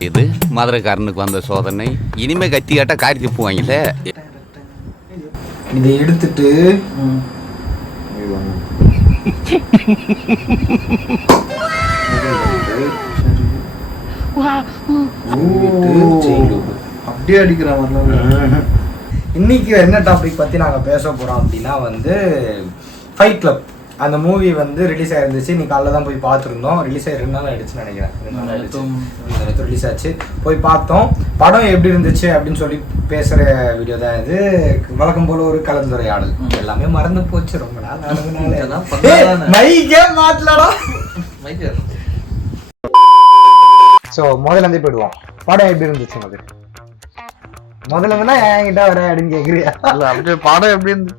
இது மதுரைக்காரனுக்கு வந்த சோதனை. இனிமே கத்தி கேட்டா காரி துப்புவாங்கல்ல. இதை எடுத்துட்டு அப்படியே அடிக்கிற மாதிரிலாம். இன்னைக்கு என்ன டாபிக் பத்தி நாங்க பேச போறோம் அப்படின்னா வந்து ஃபைட் கிளப். அந்த மூவி வந்து ரிலீஸ் ஆயிருந்துச்சு. இன்னைக்கு காலைல தான் போய் பார்த்துருந்தோம். ரிலீஸ் ஆகி 2 நாள் ஆயிடுச்சுன்னு நினைக்கிறேன். 2 நாள் ஆயிடுச்சு ரிலீஸ் ஆச்சு. போய் பார்த்தோம். படம் எப்படி இருந்துச்சு அப்படின்னு சொல்லி பேசுற வீடியோ தான் இது. வழக்கம் போல ஒரு கலந்துரையாடல். எல்லாமே மறந்து போச்சு ரொம்ப நாள் நடந்ததுனால. மைக்கே மாத்தலடா. ஸோ முதல்ல இருந்தே போயிடுவோம். படம் எப்படி இருந்துச்சு? முதல்ல இருந்தா என்கிட்ட வர அப்படின்னு கேக்குறியா? அப்படியே படம் எப்படி இருந்து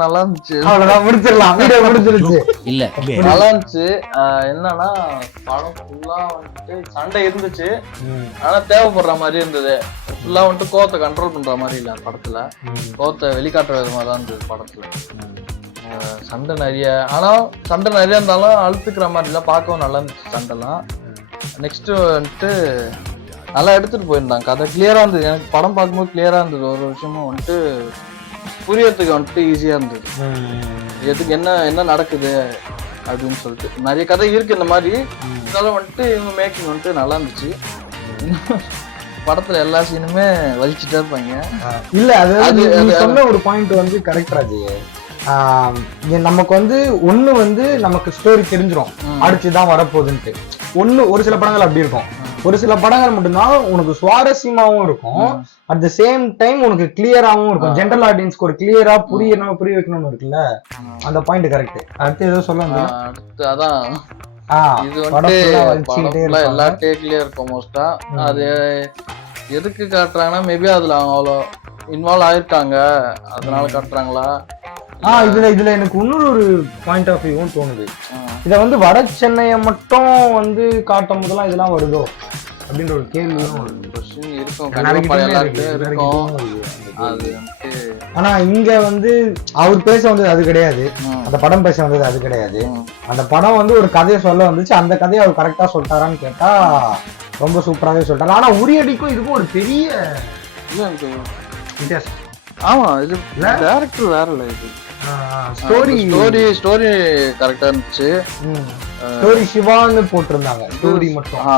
நல்லா இருந்துச்சு. அவ்வளவுதான், முடிச்சிடலாம். வீடியோ முடிச்சிருச்சு. இல்ல நல்லா இருந்துச்சு. என்னன்னா படம் ஃபுல்லா வந்துட்டு சண்டை இருந்துச்சு, ஆனா தேவைப்படுற மாதிரி இருந்தது. ஃபுல்லா வந்துட்டு கோவத்தை கண்ட்ரோல் பண்ற மாதிரி இல்ல படத்துல. கோவத்தை வெளிக்காட்டுற விதமா தான் இருந்தது படத்துல. சண்டை நிறைய, ஆனா சண்டை நிறைய இருந்தாலும் அழுத்துக்கிற மாதிரி எல்லாம் பார்க்கவும் நல்லா இருந்துச்சு சண்டைலாம். நெக்ஸ்ட் வந்துட்டு நல்லா எடுத்துட்டு போயிருந்தாங்க. கதை கிளியரா இருந்தது. எனக்கு படம் பார்க்கும்போது கிளியரா இருந்தது. ஒரு விஷயமும் வந்துட்டு புரியறதுக்கு வந்துட்டு ஈஸியா இருந்தது. எதுக்கு என்ன நடக்குது அப்படின்னு சொல்லிட்டு நிறைய கதை இருக்கு இந்த மாதிரி. இருந்தாலும் வந்துட்டு இவங்க மேக்கிங் வந்துட்டு நல்லா இருந்துச்சு. படத்துல எல்லா சீனுமே வலிச்சுட்டே இருப்பாங்க. இல்ல அது சொன்ன ஒரு பாயிண்ட் வந்து கரெக்ட் ராஜி. நமக்கு வந்து ஒண்ணு வந்து நமக்கு ஸ்டோரி தெரிஞ்சிடும் அடுத்துதான் வரப்போகுதுன்ட்டு. ஒரு சில படங்கள் அப்படி இருக்கும். ஒரு சில படங்கள் மட்டும்தான் உனக்கு சுவாரஸ்யமாவும் இருக்கும், அட் த சேம் டைம் உனக்கு கிளியராவும் இருக்கும். ஜென்ரல் ஆடியன்ஸ்க்கு ஒரு கிளியரா புரிய வைக்கணும்னு இருக்குல்ல, அந்த பாயிண்ட் கரெக்ட். அடுத்து ஏதோ சொல்லுங்க. அடுத்து அதான் இது வந்துட்டு எல்லா டேக்லயும் இருக்கும் மோஸ்டா. அது எதுக்கு காட்டுறாங்கன்னா மேபி அதுல அவங்க அவ்வளோ இன்வால்வ் ஆயிருக்காங்க அதனால காட்டுறாங்களா. இதுல எனக்கு இன்னொரு பாயிண்ட் ஆஃப் வியூவும் தோணுது. இத வந்து வட சென்னையை மட்டும் வந்து காட்டும் போதெல்லாம் இதெல்லாம் வருதோ அப்படின்ற ஒரு கேள்வியும் இருக்கும். ஆனா இங்க வந்து அவர் பேச வந்தது அது கிடையாது, அந்த படம் பேச வந்தது அது கிடையாது. அந்த படம் வந்து ஒரு கதையை சொல்ல வந்துச்சு. அந்த கதையை அவர் கரெக்டா சொல்லிட்டாரான்னு கேட்டா ரொம்ப சூப்பராகவே சொல்லிட்டாரு. ஆனா உரியடிக்கும் இதுக்கும் ஒரு பெரிய வித்தியாசம். ஆமா, இது டைரக்டர் வேற இல்ல. இது ஸ்டோரி கரெக்டா இருந்துச்சு. ஸ்டோரி சிவான்னு போட்டிருந்தாங்க. ஸ்டோரி மட்டும்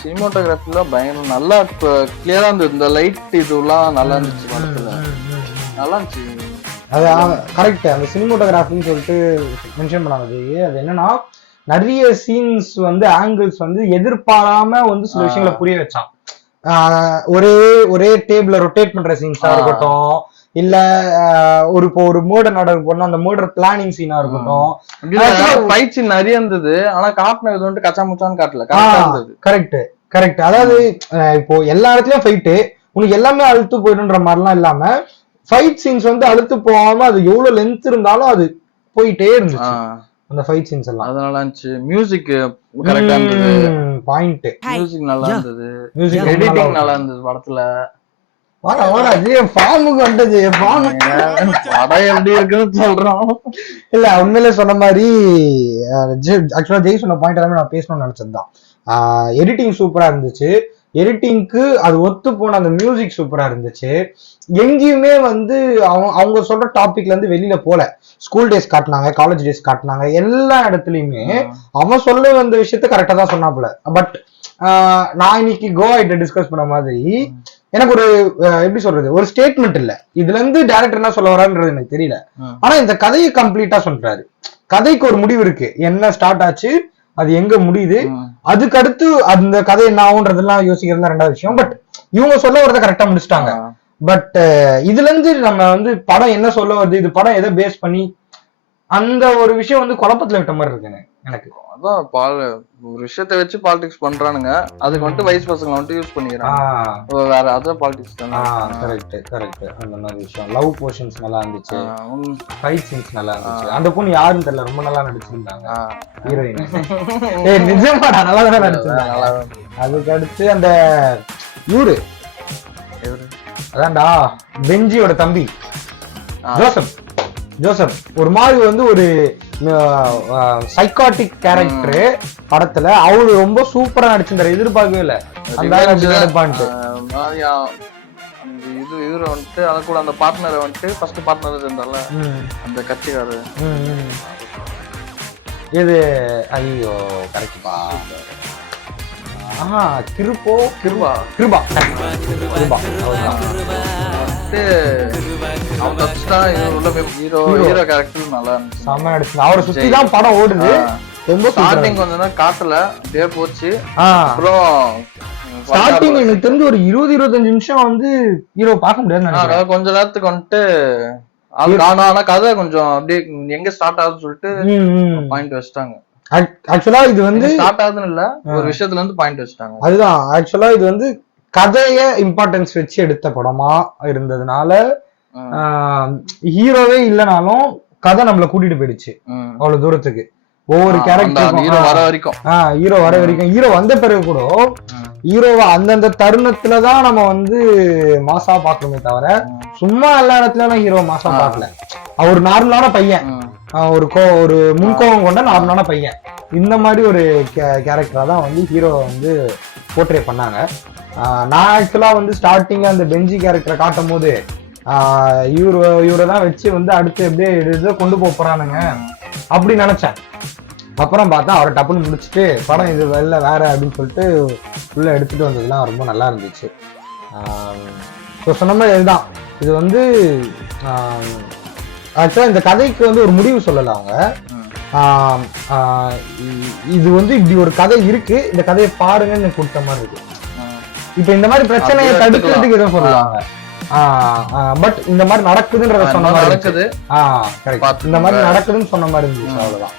சினிமாட்டோகிராஃபில பயங்கரம் நல்லா கிளியரா இருந்தது. இந்த லைட் இதுலாம் நல்லா இருந்துச்சு படத்துல. நல்லா இருந்துச்சு. அது கரெக்ட். அந்த சினிமாட்டோகிராஃபின்னு சொல்லிட்டு மென்ஷன் பண்ணாங்க. அது என்னன்னா நிறைய சீன்ஸ் வந்து ஆங்கிள்ஸ் வந்து எதிர்பாராம வந்து சில விஷயங்களை புரிய வச்சான். ஒரே டேபிள ரொட்டேட் பண்ற சீன்ஸா இருக்கட்டும், இல்ல ஒரு மர்டர் நடக்க போனா அந்த மர்டர் பிளானிங் சீனா இருக்கட்டும். ஃபைட் சீன் நிறைய இருந்தது, ஆனா காட்டின இது வந்து கச்சா முச்சான்னு காட்டல. கரெக்ட். அதாவது இப்போ எல்லா இடத்துலயும் ஃபைட்டு உனக்கு எல்லாமே அழுத்து போயிடுன்ற மாதிரிலாம் இல்லாம ஃபைட் சீன்ஸ் வந்து அழுத்து போகாம அது எவ்வளவு லென்த் இருந்தாலும் அது போயிட்டே இருந்துச்சு அந்த ஃபைட் சீன்ஸ் எல்லாம். அதனால இருந்துச்சு. மியூசிக் கரெக்டா இருந்தது. பாயிண்ட் மியூசிக் நல்லா இருந்தது. எடிட்டிங் நல்லா இருந்தது படத்துல. படம் எப்படி இருக்குன்னு சொல்றோம். இல்ல உண்மையிலே சொன்ன மாதிரி ஆக்சுவலா ஜெய் சொன்ன பாயிண்ட் எல்லாமே நான் பேசணும்னு நினைச்சதுதான். எடிட்டிங் சூப்பரா இருந்துச்சு. எடிட்டிங்க்கு அது ஒத்து போன அந்த மியூசிக் சூப்பரா இருந்துச்சு. எங்கேயுமே வந்து அவங்க சொல்ற டாபிக்ல இருந்து வெளியில போல. ஸ்கூல் டேஸ் காட்டினாங்க, காலேஜ் டேஸ் காட்டினாங்க. எல்லா இடத்துலயுமே அவன் சொல்ல வந்த விஷயத்த கரெக்டா தான் சொன்னாப்புல. பட் நான் இன்னைக்கு கோவாயிட்ட டிஸ்கஸ் பண்ண மாதிரி எனக்கு ஒரு எப்படி சொல்றது, ஒரு ஸ்டேட்மெண்ட் இல்ல. இதுல இருந்து டைரக்டர் என்ன சொல்ல வரான்றது எனக்கு தெரியல. ஆனா இந்த கதையை கம்ப்ளீட்டா சொல்றாரு. கதைக்கு ஒரு முடிவு இருக்கு, என்ன ஸ்டார்ட் ஆச்சு, அது எங்க முடியுது, அதுக்கு அடுத்து அந்த கதை என்ன ஆகுன்றதெல்லாம் யோசிக்கிறது ரெண்டாவது விஷயம். பட் இவங்க சொல்ல வரத கரெக்டா முடிச்சுட்டாங்க. பட் இதுல இருந்து நம்ம வந்து படம் என்ன சொல்ல வருது, இது படம் எதை பேஸ் பண்ணி, அந்த ஒரு விஷயம் வந்து குழப்பத்துல விட்ட மாதிரி இருக்குங்க எனக்கு. அதான் ஒரு விஷயத்த வச்சு பாலிடிக்ஸ் பண்றானுங்க, அதுக்கு வந்துட்டு வயசு பசங்களை வந்துட்டு யூஸ் பண்ணிக்கிறாங்க. வேற அதான் பாலிடிக்ஸ் தானே. கரெக்ட். அந்த மாதிரி விஷயம். லவ் போர்ஷன்ஸ் நல்லா இருந்துச்சு, ஃபைட் சீன்ஸ் நல்லா இருந்துச்சு. அந்த பொண்ணு யாருன்னு தெரியல, ரொம்ப நல்லா நடிச்சிருந்தாங்க ஹீரோயின். நிஜமாடா நல்லா தான் நடிச்சிருந்தாங்க. அதுக்கு அடுத்து அந்த இவரு அதான்டா பெஞ்சியோட தம்பி ஜோசப் ஒரு மாதிரி வந்து ஒரு சைக்காட்டிக் கேரக்டர் படத்துல அவரு ரொம்ப சூப்பரா நடிச்சிருந்தாரு. எதிர்பார்க்கவே இல்லை. அந்த ஆள் அப்படி எடுப்பான்ட்டு. மாதிரியா அந்த இவரை வந்துட்டு அத கூட அந்த பார்ட்னரை வந்துட்டு ஃபர்ஸ்ட் பார்ட்னர் இருந்தால அந்த கட்சிக்காரர். இது ஐயோ கரெக்ட்பா. கிருபா கிருபா ஹீரோ கேரக்டர் நல்லா இருந்துச்சு. செம்ம நடிச்சு. அவரை சுத்தி தான் படம் ஓடுது. ரொம்ப ஸ்டார்டிங் கொஞ்சம் தான் காட்டல அப்படியே போச்சு. அப்புறம் ஸ்டார்டிங் எனக்கு தெரிஞ்சு ஒரு 20-25 நிமிஷம் வந்து ஹீரோ பார்க்க முடியாது. கொஞ்ச நேரத்துக்கு வந்துட்டு ஆனா கதை கொஞ்சம் அப்படியே எங்க ஸ்டார்ட் ஆகுதுன்னு சொல்லிட்டு பாயிண்ட் வச்சுட்டாங்க. ஆக்சுவலா இது வந்து ஸ்டார்ட் ஆகுதுன்னு இல்ல, ஒரு விஷயத்துல இருந்து பாயிண்ட் வச்சுட்டாங்க. அதுதான் ஆக்சுவலா இது வந்து கதைய இம்பார்ட்டன்ஸ் வச்சு எடுத்த படமா இருந்ததுனால ஹீரோவே இல்லைனாலும் கதை நம்மள கூட்டிட்டு போயிடுச்சு அவ்வளவு தூரத்துக்கு. ஒவ்வொரு கேரக்டர் ஹீரோ வர வரைக்கும் ஹீரோ வந்த பிறகு கூட ஹீரோவை அந்தந்த தருணத்துலதான் நம்ம வந்து மாசா பாக்கணுமே தவிர சும்மா எல்லா இடத்துலயும் ஹீரோ மாசா பாக்கல. அவர் நார்மலான பையன், ஒரு முன்கோபம் கொண்ட நார்மலான பையன், இந்த மாதிரி ஒரு கேரக்டரா தான் வந்து ஹீரோ வந்து போர்ட்ரே பண்ணாங்க. நான் ஆக்சுவலா வந்து ஸ்டார்டிங் அந்த பெஞ்சி கேரக்டரை காட்டும் போது இவரை தான் வச்சு வந்து அடுத்து எப்படியே இதை கொண்டு போறானுங்க அப்படி நினைச்சேன். அப்புறம் பார்த்தா அவரை டப்புன்னு முடிச்சுட்டு படம் இது வெளில வேற அப்படின்னு சொல்லிட்டு உள்ள எடுத்துட்டு வந்ததுலாம் ரொம்ப நல்லா இருந்துச்சு. ஸோ சொன்ன மாதிரி இதுதான். இது வந்து ஆக்சுவலா இந்த கதைக்கு வந்து ஒரு முடிவு சொல்லல அவங்க. இது வந்து இப்படி ஒரு கதை இருக்கு, இந்த கதையை பாருங்கன்னு கொடுத்த மாதிரி இருக்கு. இப்ப இந்த மாதிரி பிரச்சனையை தடுக்கிறதுக்கு எதுவும் சொல்லுவாங்க, பட் இந்த மாதிரி நடக்குதுன்றத சொன்ன மாதிரி இருக்குது. கரெக்ட், இந்த மாதிரி நடக்குதுன்னு சொன்ன மாதிரி இருந்துச்சு, அவ்வளவுதான்.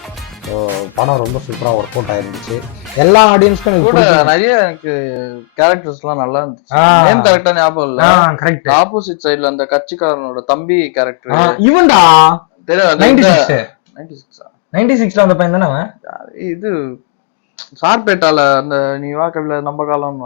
படம் ரொம்ப சூப்பரா ஒர்க் அவுட் ஆயிருந்துச்சு. எல்லா ஆடியன்ஸ்க்கும் கூட நிறைய எனக்கு கேரக்டர்ஸ் எல்லாம் நல்லா இருந்துச்சு. நேம் கரெக்டா ஞாபகம் இல்ல. கரெக்ட், ஆப்போசிட் சைடுல அந்த கட்சிக்காரனோட தம்பி கேரக்டர் இவன்டா தெரியும். 96 அந்த பையன் தானே அவன். இது சார்பேட்டால அந்த நீ வா கவில நம்ம காலம்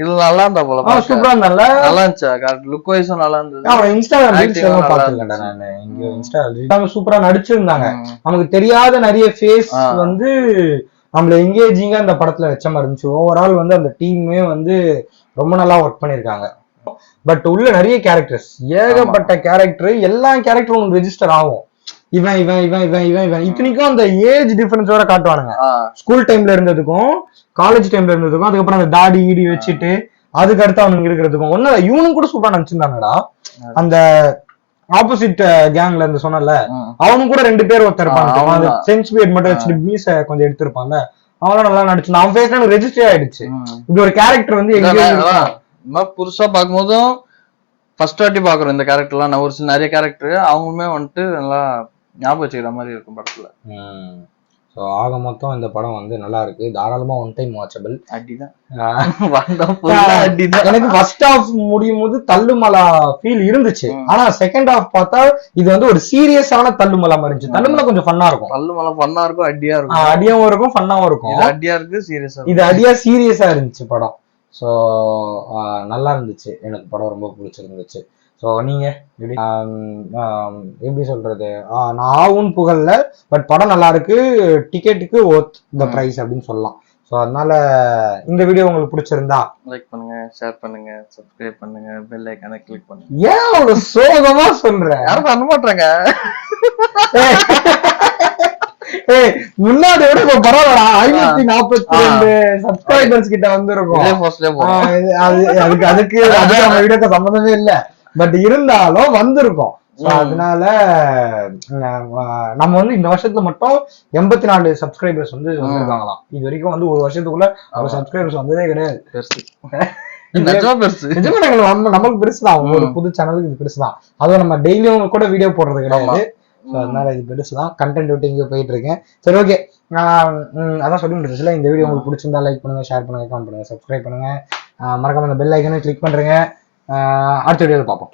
இது நல்லா இருந்தா போல, சூப்பரா இருந்தால, நல்லா இருந்துச்சு. லுக் வைஸும் நல்லா இருந்தது. அவன் இன்ஸ்டால ரீல்ஸ் எல்லாம் பாத்துட்டேன் நானு. இங்க இன்ஸ்டால சூப்பரா நடிச்சிருந்தாங்க. நமக்கு தெரியாத நிறைய ஃபேஸ் வந்து நம்மள எங்கேஜிங்கா இந்த படத்துல வச்ச மாதிரி இருந்துச்சு. ஓவரால் வந்து அந்த டீமே வந்து ரொம்ப நல்லா ஒர்க் பண்ணிருக்காங்க. பட் உள்ள நிறைய கேரக்டர்ஸ், ஏகப்பட்ட கேரக்டர், எல்லா கேரக்டரும் உங்களுக்கு ரெஜிஸ்டர் ஆகும். இவன் இவன் இவன் இவன் இவன் இவன் இத்தனைக்கும் அந்த ஏஜ் டிஃபரன்ஸோட காட்டுவானுங்க. ஸ்கூல் டைம்ல இருந்ததுக்கும் காலேஜ் டைம்ல இருந்ததுக்கும், அதுக்கப்புறம் அந்த தாடி ஈடி வச்சுட்டு அதுக்கு அடுத்து அவனுக்கு இருக்கிறதுக்கும் ஒண்ணு இவனும் கூட சூப்பரா நினைச்சிருந்தாங்கடா. அந்த ஆப்போசிட் கேங்ல இருந்து சொன்னல, அவனும் கூட 2 பேர் ஒருத்தர் இருப்பாங்க, சென்ஸ் பியர்ட் மட்டும் வச்சுட்டு மீச கொஞ்சம் எடுத்திருப்பான்ல, அவனும் நல்லா நடிச்சு அவன் ஃபேஸ்ல எனக்கு ரெஜிஸ்டர் ஆயிடுச்சு. இப்படி ஒரு கேரக்டர் வந்து எங்க புதுசா பார்க்கும்போதும் ஃபர்ஸ்ட் வாட்டி பாக்குறோம் இந்த கேரக்டர்லாம். நான் ஒரு சில நிறைய கேரக்டர் அவங்களுமே வந்துட்டு நல்லா ஞாபகம் வச்சுக்கிற மாதிரி இருக்கும் படத்துல. ஸோ ஆக மொத்தம் இந்த படம் வந்து நல்லா இருக்கு, தாராளமா ஒன் டைம் வாட்சபிள். எனக்கு ஃபர்ஸ்ட் ஹாஃப் முடியும் போது தள்ளுமலா ஃபீல் இருந்துச்சு, ஆனா செகண்ட் ஹாஃப் பார்த்தா இது வந்து ஒரு சீரியஸான தள்ளுமலா மாதிரி இருந்துச்சு. தள்ளுமலா கொஞ்சம் ஃபன்னா இருக்கும், தள்ளுமலா ஃபன்னா இருக்கும், அடியா இருக்கும், அடியாவும் இருக்கும், ஃபன்னாவும் இருக்கும். அடியா இருக்கு, சீரியஸா, இது அடியா சீரியஸா இருந்துச்சு படம். ஸோ நல்லா இருந்துச்சு, எனக்கு படம் ரொம்ப பிடிச்சிருந்துச்சு. ஸோ நீங்க எப்படி சொல்றது, நான் ஆவும் புகழ்ல, பட் படம் நல்லா இருக்கு, டிக்கெட்டுக்கு ஒர்த் த பிரைஸ் அப்படின்னு சொல்லலாம். ஸோ அதனால இந்த வீடியோ உங்களுக்கு பிடிச்சிருந்தா லைக் பண்ணுங்க, ஷேர் பண்ணுங்க, சப்ஸ்கிரைப் பண்ணுங்க, பெல் ஐகானை கிளிக் பண்ணுங்க. ஏன் அவ்வளவு சோகமா சொல்றேன்? யாரும் பண்ண மாட்டாங்க. முன்னாடி விட இப்ப பரவாயில்ல, 542 சப்ஸ்கிரைபர்ஸ் கிட்ட வந்திருக்கும். அதுக்கு நம்ம வீடியோக்கு சம்பந்தமே இல்ல, பட் இருந்தாலும் வந்திருக்கும். அதனால நம்ம வந்து இந்த வருஷத்துல மட்டும் 84 சப்ஸ்கிரைபர்ஸ் வந்து வந்திருக்காங்களாம். இது வரைக்கும் வந்து ஒரு வருஷத்துக்குள்ள அவ்வளவு சப்ஸ்கிரைபர்ஸ் வந்ததே கிடையாது. நமக்கு பெருசுதான், ஒரு புது சேனலுக்கு இது பெருசுதான். அதுவும் நம்ம டெய்லியும் கூட வீடியோ போடுறது கிடையாது. அதனால இது பெருசுதான், கண்டென்ட் விட்டு இங்கே போயிட்டு இருக்கேன். சரி, ஓகே, அதான் சொல்லி முடிச்சுல. இந்த வீடியோ உங்களுக்கு பிடிச்சிருந்தா லைக் பண்ணுங்க, ஷேர் பண்ணுங்க, கமெண்ட் பண்ணுங்க, சப்ஸ்கிரைப் பண்ணுங்க, மறக்காம இந்த பெல் ஐக்கனை கிளிக் பண்றீங்க. அடுத்த வீடியோவில் பார்ப்போம்.